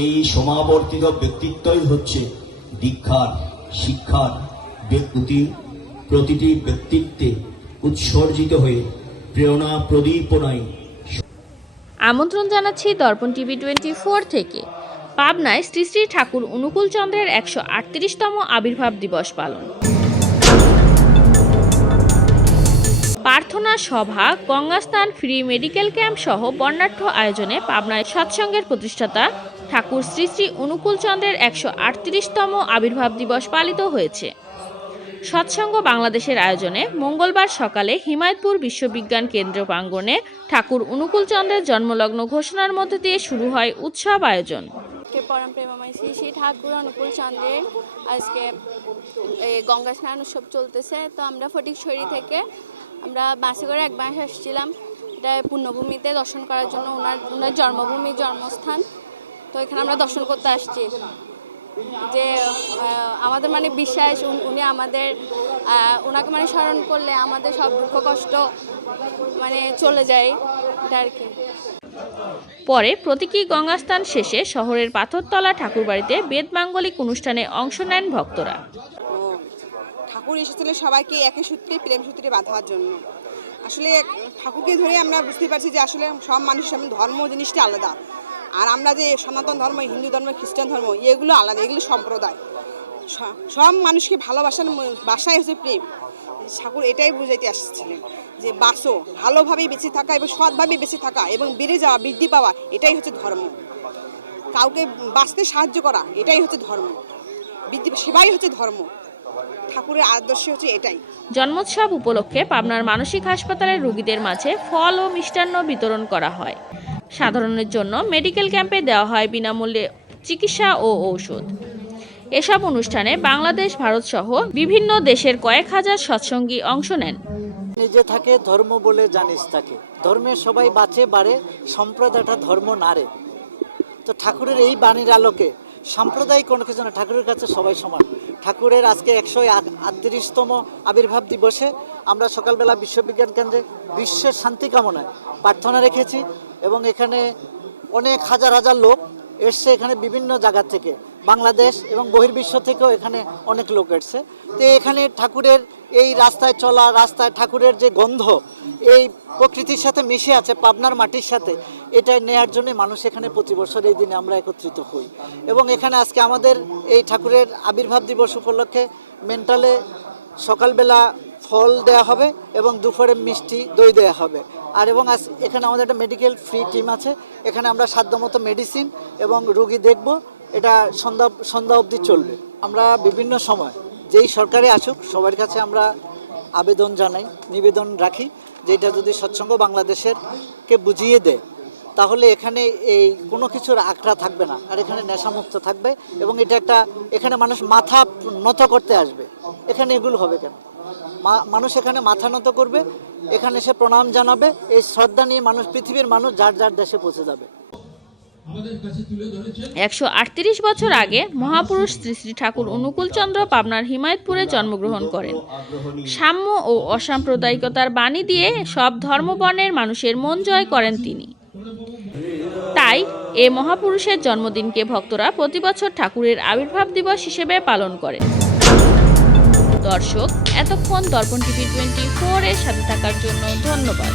এই সমাবর্তিত ব্যক্তিত্বই হচ্ছে দীক্ষার শিক্ষার প্রতিটি ব্যক্তিত্বে উৎসর্জিত হয়ে প্রেরণা প্রদীপনায়। আমন্ত্রণ জানাচ্ছি দর্পণ টিভি 24 থেকে। পাবনায় শ্রী শ্রী ঠাকুর অনুকূল চন্দ্রের 138তম আবির্ভাব দিবস পালন। প্রার্থনা সভা, গঙ্গাস্নান, ফ্রি মেডিকেল ক্যাম্প সহ বর্ণাঢ্য আয়োজনে পাবনায় সৎসঙ্গের প্রতিষ্ঠাতা ঠাকুর শ্রী শ্রী অনুকূল চন্দ্রের 138তম আবির্ভাব দিবস পালিত হয়েছে। সৎসঙ্গ বাংলাদেশের আয়োজনে মঙ্গলবার সকালে হিমায়তপুর বিশ্ববিজ্ঞান কেন্দ্র প্রাঙ্গণে ঠাকুর অনুকূল চন্দ্রের জন্মলগ্ন ঘোষণার মধ্যে দিয়ে শুরু হয় উৎসব আয়োজন। পরম প্রেমময় শ্রী শ্রী ঠাকুর অনুকূল চন্দ্রের আজকে গঙ্গা স্নান উৎসব চলতেছে। তো আমরা ফটিকছড়ি থেকে আমরা বাসে করে এক মাস আসছিলাম এটা পুণ্যভূমিতে দর্শন করার জন্য, ওনার জন্মভূমি জন্মস্থান। তো এখানে আমরা দর্শন করতে আসছি যে আমাদের মানে বিশ্বাস উনি আমাদের ওনাকে মানে স্মরণ করলে আমাদের সব দুঃখ কষ্ট মানে চলে যায় এটা আর কি। পরে প্রতীকী গঙ্গাস্নান শেষে শহরের পাথরতলা ঠাকুরবাড়িতে বেদ মাঙ্গলিক অনুষ্ঠানে অংশ নেন ভক্তরা। ঠাকুর এসেছিলেন সবাইকে একই সূত্রে প্রেম সূত্রে বাঁধার জন্য। আসলে ঠাকুরকে ধরে আমরা বুঝতে পারছি যে আসলে সব মানুষের সামনে ধর্ম জিনিসটা আলাদা, আর আমরা যে সনাতন ধর্ম, হিন্দু ধর্ম, খ্রিস্টান ধর্ম এগুলো আলাদা, এগুলো সম্প্রদায়। সব মানুষকে ভালোবাসার বাসাই হচ্ছে প্রেম। ঠাকুর এটাই বুঝাইতে আসছিলেন যে বাঁচো, ভালোভাবেই বেঁচে থাকা এবং সৎভাবে বেঁচে থাকা এবং বেড়ে যাওয়া, বৃদ্ধি পাওয়া, এটাই হচ্ছে ধর্ম। কাউকে বাঁচতে সাহায্য করা এটাই হচ্ছে ধর্ম, বৃদ্ধি সেবাই হচ্ছে ধর্ম। ঠাকুরের আদর্শ হচ্ছে এটাই। জন্মোৎসব উপলক্ষে পাবনার মানসিক হাসপাতালের রোগীদের মাঝে ফল ও মিষ্টান্ন বিতরণ করা হয়। সাধারণের জন্য মেডিকেল ক্যাম্পে দেওয়া হয় বিনামূল্যে চিকিৎসা ও ঔষধ। এসব অনুষ্ঠানে বাংলাদেশ, ভারত সহ বিভিন্ন দেশের কয়েক হাজার সৎসঙ্গী অংশ নেন। নিজে থাকে ধর্ম বলে জানিস তাকে, ধর্মে সবাই বাঁচে বাড়ে, সম্প্রদায়টা ধর্ম নারে। তো ঠাকুরের এই বাণীর আলোকে সাম্প্রদায়িক কোনো কিছু না, ঠাকুরের কাছে সবাই সমান। ঠাকুরের আজকে 138তম আবির্ভাব দিবসে আমরা সকালবেলা বিশ্ববিজ্ঞান কেন্দ্রে বিশ্বের শান্তি কামনায় প্রার্থনা রেখেছি এবং এখানে অনেক হাজার হাজার লোক এসছে। এখানে বিভিন্ন জায়গা থেকে, বাংলাদেশ এবং বহির্বিশ্ব থেকেও এখানে অনেক লোক এসছে। তো এখানে ঠাকুরের এই রাস্তায় চলা, রাস্তায় ঠাকুরের যে গন্ধ এই প্রকৃতির সাথে মিশে আছে, পাবনার মাটির সাথে, এটা নেয়ার জন্য মানুষ এখানে প্রতি বছর এই দিনে আমরা একত্রিত হই। এবং এখানে আজকে আমাদের এই ঠাকুরের আবির্ভাব দিবস উপলক্ষে মেন্টালে সকালবেলা ফল দেয়া হবে এবং দুপুরে মিষ্টি দই দেয়া হবে। আর এবং এখানে আমাদের একটা মেডিকেল ফ্রি টিম আছে, এখানে আমরা সাধ্যমতো মেডিসিন এবং রুগী দেখব। এটা সন্ধ্যা অবধি চলবে। আমরা বিভিন্ন সময় যেই সরকারে আসুক সবার কাছে আমরা আবেদন জানাই, নিবেদন রাখি যে এটা যদি সৎসঙ্গ বাংলাদেশের কে বুঝিয়ে দেয় তাহলে এখানে এই কোনো কিছুর আঁকড়া থাকবে না, আর এখানে নেশামুক্ত থাকবে এবং এটা একটা এখানে মানুষ মাথা নত করতে আসবে। এখানে এগুলো হবে কেন? মানুষ এখানে মাথা নত করবে, এখানে এসে প্রণাম জানাবে, এই শ্রদ্ধা নিয়ে মানুষ, পৃথিবীর মানুষ যার যার দেশে পৌঁছে যাবে। 138 বছর আগে মহাপুরুষ শ্রী শ্রী ঠাকুর অনুকূল চন্দ্র পাবনার হিমায়তপুরে জন্মগ্রহণ করেন। সাম্য ও অসাম্প্রদায়িকতার বাণী দিয়ে সব ধর্মবর্ণের মানুষের মন জয় করেন তিনি। তাই এ মহাপুরুষের জন্মদিনকে ভক্তরা প্রতি বছর ঠাকুরের আবির্ভাব দিবস হিসেবে পালন করেন। দর্শক, এতক্ষণ দর্পণ টিভি 24 এর সাথে থাকার জন্য ধন্যবাদ।